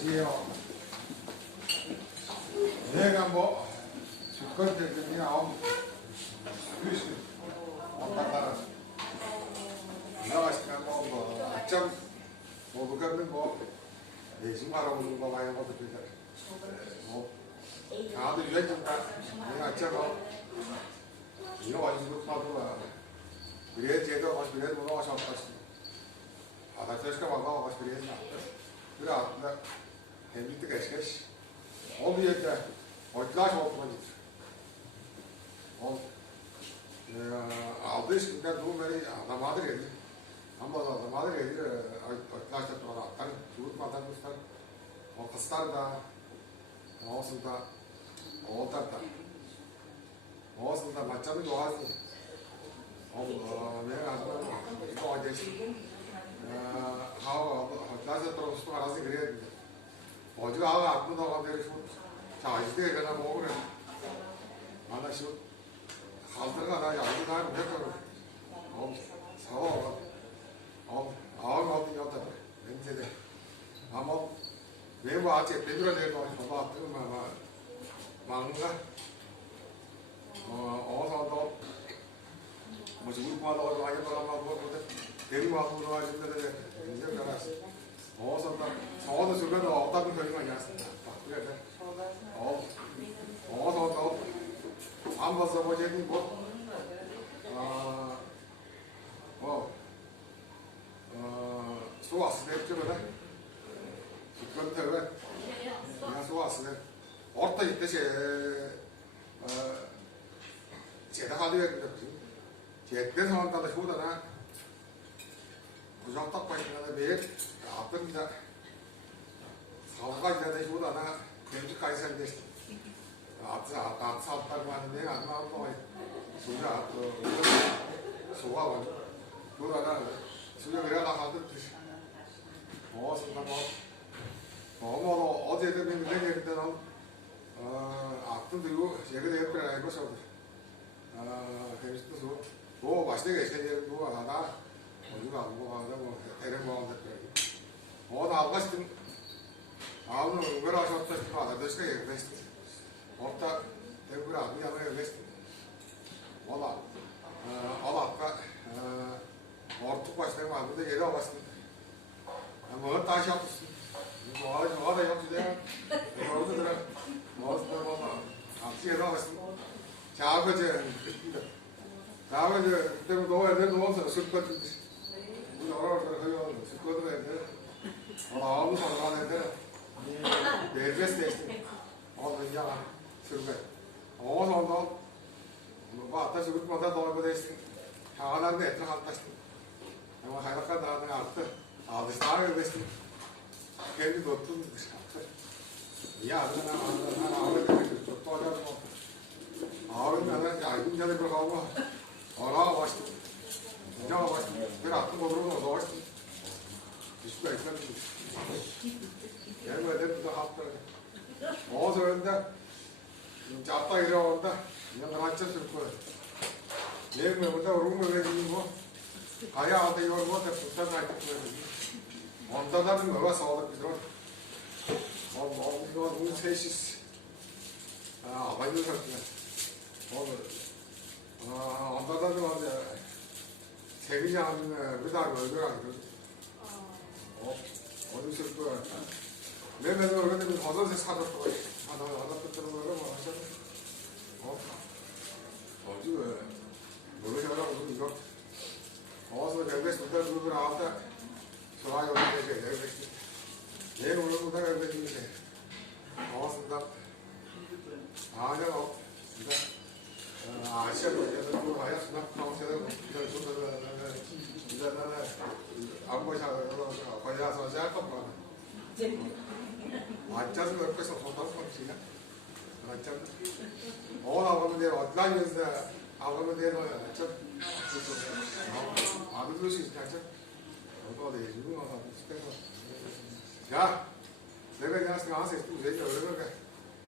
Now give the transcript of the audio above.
지혜요. 내가 뭐 주권 때문에 아무 그릇이 왔다 갔다 나가시면 뭐 아점 뭐 그거는 뭐 내심 알아보는 거 많이 것도 되잖아. 뭐 다들 유행인가 내가 아점 뭐 이거 가지고 파도가 그래 제가 가서 그래 뭐 가서 왔다. 아, 다시 가면 안 가서 그래 했나? 그래 나 hem de geçmiş. O bir yerde ortaş olmadı. O aldığı işinden bu beni adamadır dedi. Ama adamadır dedi. Ortaş da sonra atlar. Tutmadan tutar. O kıstar da olsun da oltar da. Olsun da maçını doğası. O benim adamım. O geçti. Ha ortaş da sonra arası giriyor. 어디가 안 나가고 내리고 자 이제 내가 뭐 그래 하나씩 가다가 나 야구 가면 될까 사와 어디 갔다 멘트대 아마 매번 아직 배드라 내가 봐봐 뜨면 망가 어서도 뭐지 우리 과도 많이 돌아가고 뭐 대리와도 돌아가는데 이제 가라서 어서다 저도 주변에 없다는 소리가 아니었습니다. 그래 어서도 안 봐서 뭐지 소화스 냈죠 그때 왜 그냥 소화스 냈 어떤 이때시 제가 하드웨어 제때서 한다고 보다나 부정 딱 보이는 매일 어떤가 사고가 이제 보다나 현재까지 살겠어. 아까 사업다고 하는데 안 나오고 소가 소가 원 보다나 수요 내가 하듯이 어서가 뭐 어제 되면 내게 그때는 앞도 얘가 되었더라 이거서 재밌어서 뭐 맛있게 계시는 거 하나 어디가 뭐 하자고 대령 먹는다 나오가 싶은 아우는 우베라 하셨다 싶은 거 아저씨가 얘기했어 없다 대구라 아니야고 얘기했어 뭐라 아까 어떻게 봤을 때 아무도 얘기하고 봤을 뭐 다시 하고 뭐하다 형수들 여러분들은 뭐 앞뒤에 나왔어 자그 그때 너가 내 누워서 술 것들 우리 어려울 때 허용 술 것들 해야 돼 아무 상관 안 돼. 내 드레스 때 그냥 술배 어서 뭐 아까 술 먹다 더 됐어 하나는 애들 한다 아마 하나가 나는 알았다 아들 사람이 됐어 괜히 뒀던 야 나는 아무리 그렇게 좀 떠져서 아무리 나는 야 인자를 그러고 어라 맛있어 인자가 맛있어 그래 아픈 거 그러고 너 맛있어 이슈가 있다는 얘가 내부터 합더라고 어서 그런데 잡다 이러는데 그냥 맞췄을 거야 얘가 먼저 rum을 내주는 거 가야 하다 이걸 못해 붙어날 거야 언더다는 거가 서울에 들어 이거 우리 셋이 많이 들었구나 언더다는 거 세기지 않으면 그 다음에 얼굴 안 그러지 어디 있을 거야 매매도 그런데 버섯에 사줬고 하나 뜯는 거를 뭐 하셨네 어디 왜 모르셔라고 이거 어서 내가 수다 두고 나왔다 좋아요 내가 얘 오늘 수다 내가 했는데 어서다 아니야 아시아도 얘들 또 가야 수다 나오셔도 이걸 좀 이제는 안 보셔서 걸려서 할 것만 완전 그렇게서 보통 방식이야. 완전 나오는데 어디다니면서 나오는데 좀 안 들을 수 있냐 좀 어디 내주고 나서 야 내가 그냥 생각해서 또 얘기 얼마나